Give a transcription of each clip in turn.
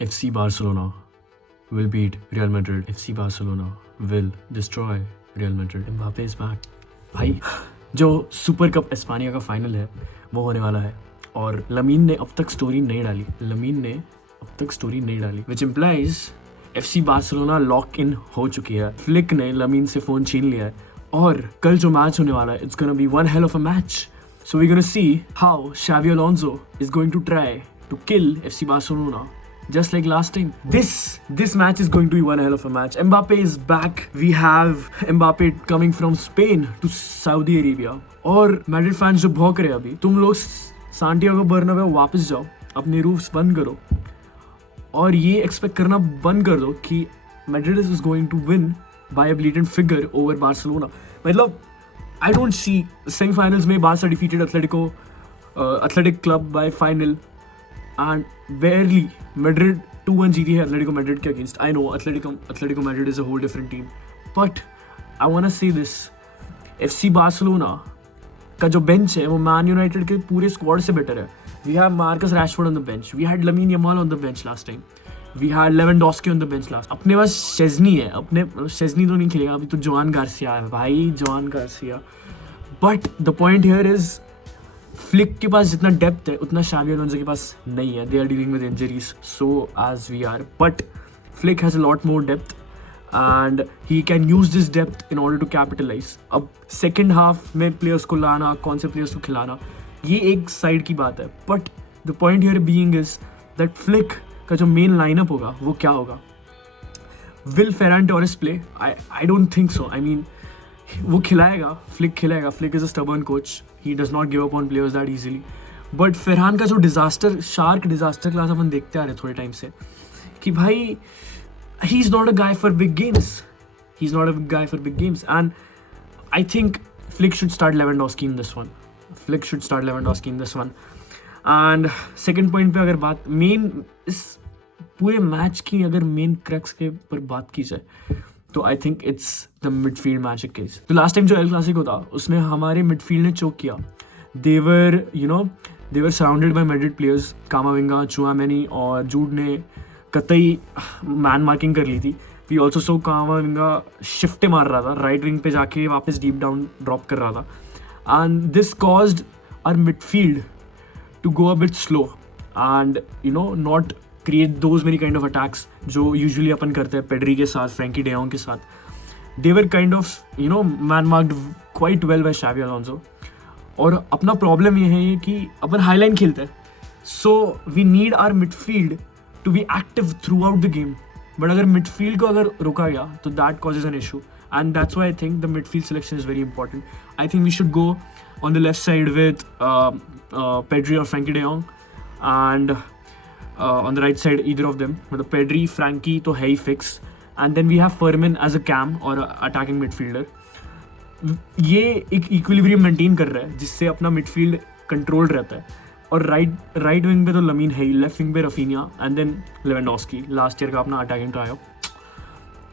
FC Barcelona will beat Real Madrid. FC Barcelona will destroy Real Madrid. Mbappe is back. भाई जो super cup एस्पानिया का final है वो होने वाला है और लमीन ने अब तक स्टोरी नहीं डाली which implies FC Barcelona lock in हो चुकी है. फ्लिक ने लमीन से फ़ोन छीन लिया है और कल जो मैच होने वाला है it's gonna B one hell of a match. So we're gonna see how Xabi Alonso is going to try to kill FC Barcelona just like last time. This match is going to be one hell of a match. Mbappe is back. We have Mbappe coming from Spain to Saudi Arabia. और Madrid fans जो भौंक रहे हैं अभी, तुम लोग Santiago Bernabeu वापस जाओ, अपने रूफ्स बंद करो और ये एक्सपेक्ट करना बंद कर दो कि Madrid is going to win by a blatant figure over Barcelona. मतलब I don't see semi-finals में Barca defeated Athletic Club by final and barely Madrid 2-1 जीती है Atletico Madrid के against. I know Atletico Madrid is a whole different team, but I wanna say this: FC Barcelona का जो bench है वो Man United के पूरे squad से better है. We have Marcus Rashford on the bench. We had Lamine Yamal on the bench last time. We had Lewandowski on the bench last. अपने पास शेज़नी है, शेज़नी तो नहीं खेलेगा अभी, तो जोआन गार्सिया है भाई, Joan Garcia. But the point here is Flick के पास जितना डेप्थ है उतना शाबी अलोंसो के पास नहीं है. They are dealing with injuries so as we are, but Flick has a lot more depth and he can use this depth in order to capitalize. अब सेकेंड हाफ में प्लेयर्स को लाना, कौन से प्लेयर्स को खिलाना, ये एक साइड की बात है. But the point here being is that Flick का जो मेन लाइनअप होगा वो क्या होगा. Will Ferran Torres play? I don't think so. I mean वो खिलाएगा, फ्लिक खिलाएगा. Flick is a stubborn coach, he does not give up on players that easily. But Ferran का जो शार्क डिजास्टर क्लास अपन देखते आ रहे थोड़े टाइम से कि भाई he is not a guy for big games and I think flick should start Lewandowski in this one. And second point पे अगर बात मेन इस पूरे मैच की अगर मेन क्रक्स के पर बात की जाए तो I think it's the midfield match case. तो लास्ट टाइम जो एल क्लासिको था उसमें हमारे मिडफील्ड ने चोक किया. They were surrounded by Madrid players. Camavinga, Tchouameni और जूड ने कतई मैन मार्किंग कर ली थी. वी ऑल्सो सो कामाविंगा शिफ्टें मार रहा था, राइट विंग पे जाके वापस डीप डाउन ड्रॉप कर रहा था and this caused our midfield to go a bit slow and not create those many kind of attacks जो usually अपन करते हैं पेड्री के साथ, फ्रैंकी डे जॉन्ग के साथ. They were kind of man marked quite well by Xabi Alonso. और अपना problem ये है कि अपन हाईलाइन खेलते हैं, so we need our midfield to be active throughout the game. But अगर मिडफील्ड को अगर रोका गया तो that causes an issue and that's why I think the midfield selection is very important. I think we should go on the left side with Pedri or Frankie de Jong and on the right side either of them. मतलब Pedri, Frankie तो है ही fix and then we have Fermin as a cam or attacking midfielder. ये एक equilibrium maintain कर रहा है जिससे अपना midfield controlled रहता है. और राइट विंग पे तो लमीन है ही, लेफ्ट विंग पे Raphinha and then Lewandowski, last year का अपना अटैकिंग ट्रायो.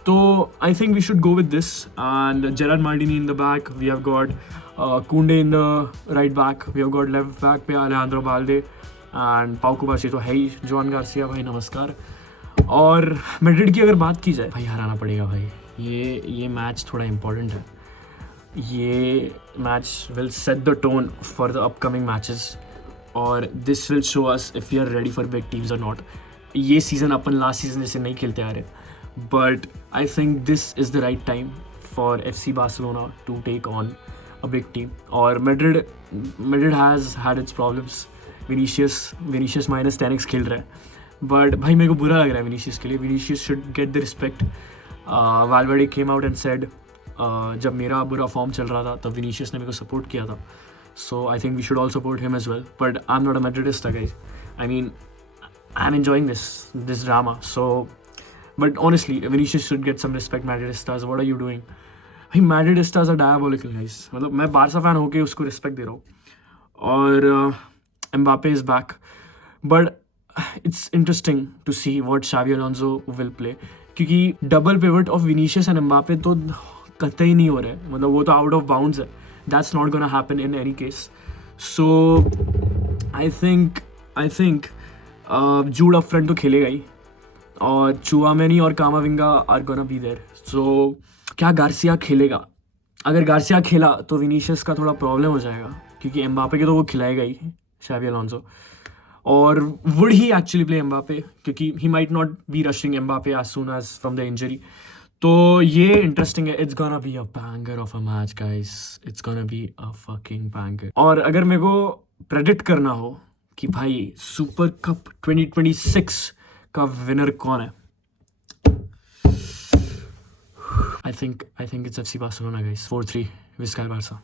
तो I think we should go with this and Gerard Martini in the back. We have got Kounde in the right back. We have got left back पे Alejandro बाल्दे and पाउ कुबार्सी तो है ही. Joan Garcia भाई नमस्कार. और Madrid की अगर बात की जाए भाई हराना पड़ेगा भाई. ये मैच थोड़ा इम्पोर्टेंट है. ये match will set the tone for the upcoming matches और this will show us if we are ready for big teams और नॉट. ये सीज़न अपन लास्ट सीजन जैसे नहीं खेलते आ रहे, but I think this is the right time for FC Barcelona to take on a big team. और Madrid has had its problems. Vinicius -10x खेल रहा है, बट भाई मेरे को बुरा लग रहा है विनीशियस के लिए. Vinicius should get the respect. Valverde came out and said जब मेरा बुरा फॉर्म चल रहा था तब विनीशियस ने मेरे को सपोर्ट किया था. So I think we should all support him as well. But I'm not a Madridista, guys. I mean, I'm enjoying this drama. So, but honestly, Vinicius should get some respect. Madridistas, what are you doing? Hey, Madridistas are diabolical, guys. मतलब मैं Barça fan होके उसको respect दे रहा हूँ. और Mbappe is back. But it's interesting to see what Xabi Alonso will play. क्योंकि double pivot of Vinicius and Mbappe तो कतई नहीं हो रहे. मतलब वो तो आउट ऑफ बाउंड्स है. That's not gonna happen in any case. So I think Jude up front तो खेलेगा ही. और चुआमेनी और Camavinga are gonna be there. So क्या गार्सिया खेलेगा? अगर गार्सिया खेला तो विनीशियस का थोड़ा प्रॉब्लम हो जाएगा, क्योंकि एम्बापे के तो वो खिलाएगा ही शाबी अलोंसो. और would he actually play Mbappe, क्योंकि he might not be rushing Mbappe as soon as from the injury. तो ये इंटरेस्टिंग है. It's gonna be a banger of a match guys. It's gonna be a fucking banger. और अगर मेरे को predict करना हो कि भाई सुपर कप 2026 का विनर कौन है, I think it's FC Barcelona guys. 4-3 Vizcaya Barca.